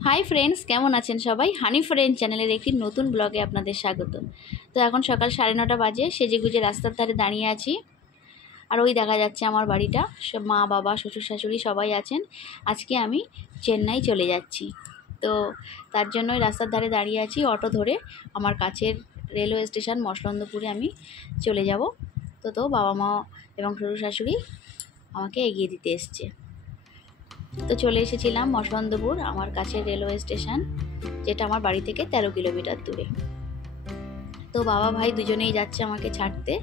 Hi friends केमन आছেন सबाई हानी friend channel एक नतून ब्लगे आपनादेर स्वागत। तो एखन सकाल 9:30 बाजे सेजे गुजे रास्तार धारे दाड़िये आछि और ओई देखा जाच्छे आमार बाड़ीटा। सब मा बाबा शशुर शाशुड़ी सबाई आछेन। आजके आमी चेन्नई चले जाच्छी, तो तार जन्य रास्तार धारे दाड़िये आछि अटो धरे आमार काछेर रेलवे स्टेशन मसलंदपुरे आमी चले যাব। तो बाबा मा एबं शशुर शाशुड़ी आमाके एगिয়ে दिते एसेছে। तो चले एसेছিলাম मसलंदपुर आमार काछे रेलवे स्टेशन, जेटा आमार बाड़ी थेके 13 किलोमीटर दूरे। तो बाबा भाई दुजोनेई जाच्छे आमाके छाड़ते।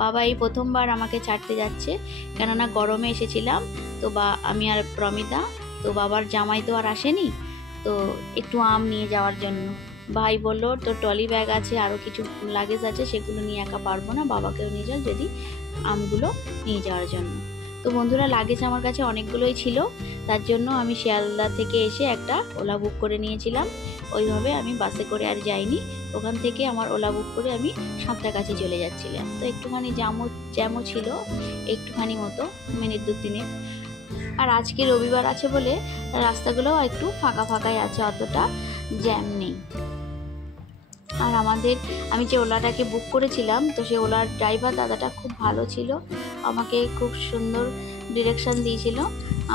बाबा এই প্রথমবার আমাকে ছাড়তে যাচ্ছে, কেননা গরমে এসেছিলাম তো আমি আর প্রমিতা। তো বাবার জামাই তো আর আসেনি, তো একটু আম নিয়ে যাওয়ার জন্য ভাই বলল তো ট্রলি ব্যাগ আছে আরও কিছু লাগেজ আছে, সেগুলো নিয়ে একা পারবো না, বাবাকেও নিয়ে যাও যদি আমগুলো নিয়ে যাওয়ার জন্য। তো বন্ধুরা লাগেজ আমার কাছে অনেকগুলোই ছিল, তার জন্য আমি শিয়ালদা থেকে এসে একটা ওলা বুক করে নিয়েছিলাম। ওইভাবে আমি বাসে করে আর যাইনি, ওখান থেকে আমার ওলা বুক করে আমি সাঁতরাগাছি চলে যাচ্ছিলাম। তো একটুখানি জ্যামও ছিল, একটুখানি মতো মিনিট 2-3। আর আজকে রবিবার আছে বলে রাস্তাগুলো একটু ফাঁকা ফাঁকাই আছে, অতটা জ্যাম নেই। আর আমি যে ওলাটাকে বুক করেছিলাম, তো সেই ওলার ড্রাইভার দাদাটা খুব ভালো ছিল, আমাকে খুব সুন্দর ডিরেকশন দিয়েছিল।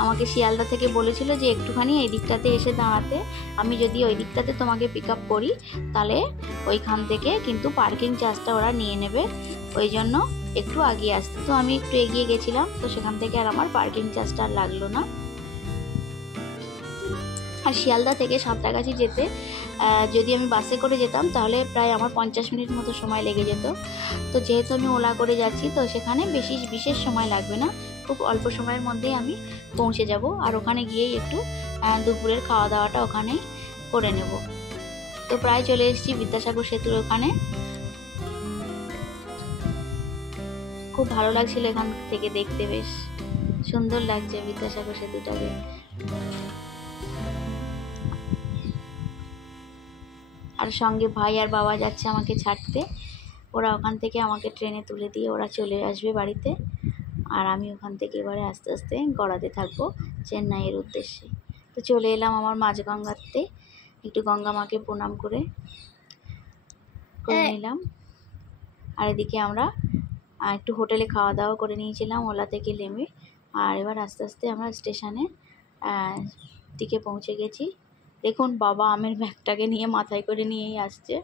আমাকে শিয়ালদা থেকে বলেছিল যে একটুখানি এই দিকটাতে এসে দাঁড়াতে, আমি যদি ওই দিকটাতে তোমাকে পিক আপ করি তাহলে ওইখান থেকে কিন্তু পার্কিং চার্জটা ওরা নিয়ে নেবে, ওই জন্য একটু এগিয়ে আসতে। তো আমি একটু এগিয়ে গেছিলাম, তো সেখান থেকে আর আমার পার্কিং চার্জটা আর লাগলো না। আর শিয়ালদা থেকে সাঁতরাগাছি যেতে যদি আমি বাসে করে যেতাম তাহলে প্রায় আমার 50 মিনিট মতো সময় লেগে যেত। তো যেহেতু আমি ওলা করে যাচ্ছি, তো সেখানে বিশেষ সময় লাগবে না, খুব অল্প সময়ের মধ্যেই আমি পৌঁছে যাব। আর ওখানে গিয়েই একটু দুপুরের খাওয়া দাওয়াটা ওখানেই করে নেব। তো প্রায় চলে এসেছি বিদ্যাসাগর সেতুর ওখানে। খুব ভালো লাগছিল এখান থেকে দেখতে, বেশ সুন্দর লাগছে বিদ্যাসাগর সেতুটাকে। আর সঙ্গে ভাই আর বাবা যাচ্ছে আমাকে ছাড়তে। ওরা ওখান থেকে আমাকে ট্রেনে তুলে দিয়ে ওরা চলে আসবে বাড়িতে, আর আমি ওখান থেকে এবারে আস্তে আস্তে গড়াতে থাকবো চেন্নাইয়ের উদ্দেশ্যে। তো চলে এলাম আমার মাঝগঙ্গাতে, একটু গঙ্গা মাকে প্রণাম করে নিলাম। আর এদিকে আমরা একটু হোটেলে খাওয়া দাওয়া করে নিয়েছিলাম ওলা থেকে নেমে। আর এবার আস্তে আস্তে আমরা স্টেশনে দিকে পৌঁছে গেছি। দেখুন বাবা আমের ব্যাগটাকে নিয়ে মাথায় করে নিয়েই আসছে,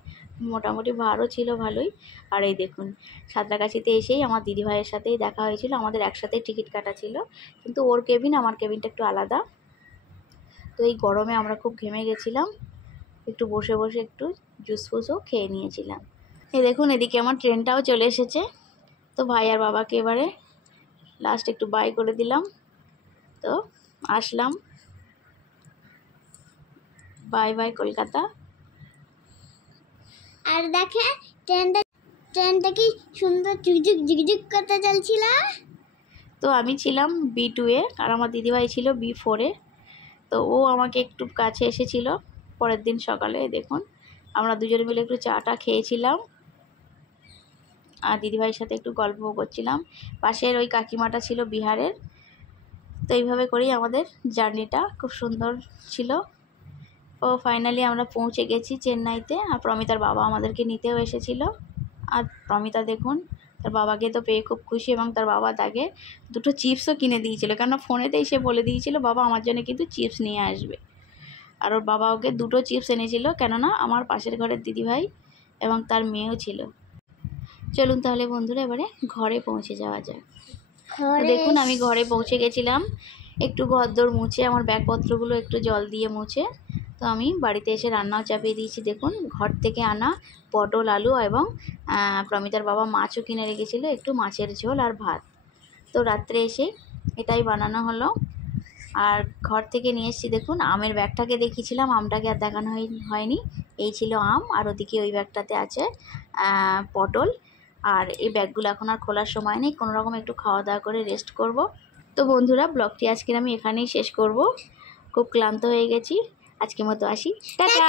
মোটামুটি ভারও ছিল ভালোই। আর এই দেখুন সাঁতরাগাছিতে এসেই আমার দিদিভাইয়ের সাথেই দেখা হয়েছিল, আমাদের একসাথেই টিকিট কাটা ছিল, কিন্তু ওর কেবিন আমার কেবিনটা একটু আলাদা। তো এই গরমে আমরা খুব ঘেমে গেছিলাম, একটু বসে বসে একটু জুস ফুসও খেয়ে নিয়েছিলাম। এই দেখুন এদিকে আমার ট্রেনটাও চলে এসেছে। তো ভাই আর বাবাকে এবারে লাস্ট একটু বাই করে দিলাম, তো আসলাম। Bye bye Kolkata. আর দেখে ট্রেনটা কি সুন্দর ঝুকঝুক ঝুকঝুক করতে চলছিল। তো আমি ছিলাম B2 এ আর আমার দিদিভাই ছিল B4 এ। তো ও আমাকে একটু কাছে এসেছিল পরের দিন সকালে। দেখুন আমরা দুজনে মিলে একটু চাটা খেয়েছিলাম আর দিদিভাইয়ের সাথে একটু গল্পও করছিলাম। পাশের ওই কাকিমাটা ছিল বিহারের। তো এইভাবে করেই আমাদের জার্নিটা খুব সুন্দর ছিল। ও ফাইনালি আমরা পৌঁছে গেছি চেন্নাইতে। আর প্রমিতার বাবা আমাদেরকে নিতেও এসেছিল। আর প্রমিতা দেখুন তার বাবাকে তো পেয়ে খুব খুশি, এবং তার বাবা তাকে 2টো চিপসও কিনে দিয়েছিল, কেননা ফোনেতেই সে বলে দিয়েছিল বাবা আমার জন্য কিন্তু চিপস নিয়ে আসবে। আর ওর বাবা ওকে 2টো চিপস এনেছিল, কেননা আমার পাশের ঘরের দিদিভাই এবং তার মেয়েও ছিল। চলুন তাহলে বন্ধুরা এবারে ঘরে পৌঁছে যাওয়া যায়। দেখুন আমি ঘরে পৌঁছে গেছিলাম, একটু ঘরদোর মুছে আমার ব্যাগপত্রগুলো একটু জল দিয়ে মুছে তো আমি বাড়িতে এসে রান্নাও চাপিয়ে দিয়েছি। দেখুন ঘর থেকে আনা পটল আলু এবং প্রমিতার বাবা মাছও কিনে রেখেছিল, একটু মাছের ঝোল আর ভাত। তো রাত্রে এসে এটাই বানানো হলো। আর ঘর থেকে নিয়ে এসেছি দেখুন আমের ব্যাগটাকে দেখিয়েছিলাম, আমটাকে আর দেখানো হয়নি। এই ছিল আম, আর ওদিকে ওই ব্যাগটাতে আছে পটল। আর এই ব্যাগগুলো এখন আর খোলার সময় নেই, কোনো রকম একটু খাওয়া দাওয়া করে রেস্ট করব। তো বন্ধুরা ব্লগটি আজকের আমি এখানেই শেষ করব, খুব ক্লান্ত হয়ে গেছি। আজকের মতো আসি, টাটা।